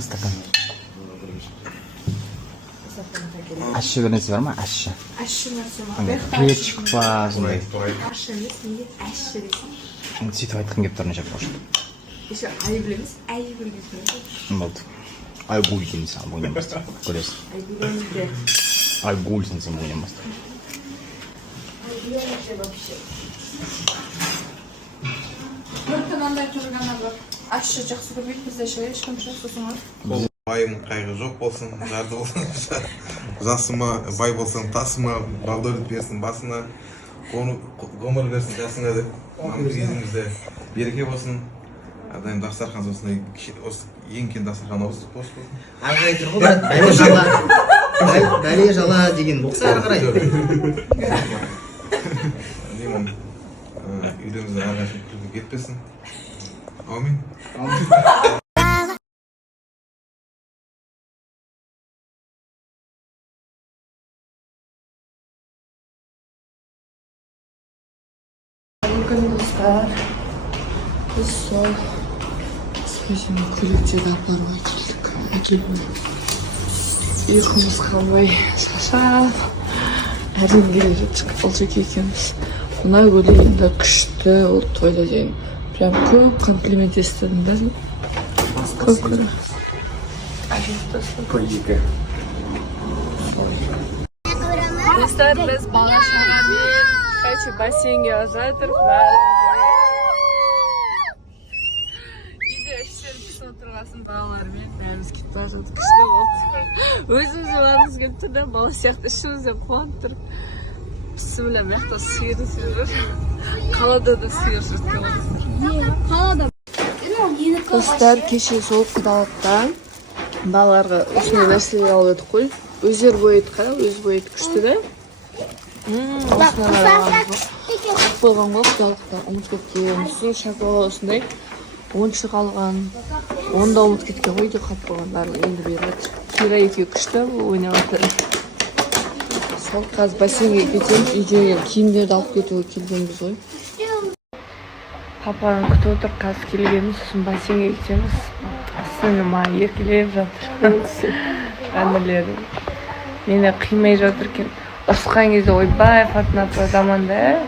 Стакан. Aşı bir nesi var mı? Aşı. Aşı nasıl var? Перчик var. Aşı nesin? Aşı nesin? Сөйтіп айтқым келіп тұр неше прошлый. Еще ай білеміз, ай білеміз. Болды. Айгуль сенсем ойнамасты. Көресің. Ай білеміз де. Айгуль сенсем ойнамасты. Ай білеміз де вообще. Мүмкін андай тұрғандар бар. Aşı жақсы көрмейді бізде ше, ешкім ше, сосын бар. Байым қайғы жоқ болсын, жарды болсын. Жасыма, бай болсын, тасыма, бағдөлік берсін басына, ғұмыр берсін жасына деп. Кезімізде береке болсын. Адайым дастархан сосын, ең кен дастархан осы болсын. Ағай тұр ғой, брат, бәле жала деген болса ары қарай. Деймін, үйдемізде әрқашын күлгі кетпесін. Аумин. Arkadaşlar, biz sol скажем, күліктерді апармай келдік. ұйқымыз қалмай шаршап әрең келе жеттік олжеке екеуміз. Мына гүлі енді күшті ол тойда дейін. Прям көп комплимент естідім бәлі. Көп көрі. Достар, біз бала шағамен бассейнге жатырмыз. Отырғасын балалармен бәріміз кетіп бара жатыр. Күшті болды. Өзіміз барғымыз келіп тұр да, бала сияқты ішімізде қуанып тұрып. Бісміллә, маяқта сиыр жүр. Қалада да сиыр жүрген олар. Қалада. Достар, кеше сол құдалықтан балаларға осындай нәрселер алып едік қой. Өздері бояды қара, өзі бояды күшті да. Осындай қалып қойған ғой құдалықта. Ұмыт кеткен. Сол шоколад осындай. Ойыншық алған, онда ұмыт кеткен ғой, үйде қалып қойған барлығы енді беріледі. Кира екеуі күшті ойнап жатыр. Сол қазір бассейнге кетеміз, үйде киімдерді алып кетуге келгенбіз ғой. Папаны күтіп отыр, қазір келгенбіз, сосын бассейнге кетеміз. Астыма еркелеп жатыр. Әнелерім. Мені қимай жатыр екен. Ұрысқан кезде ойбай, Фатына апа заманда.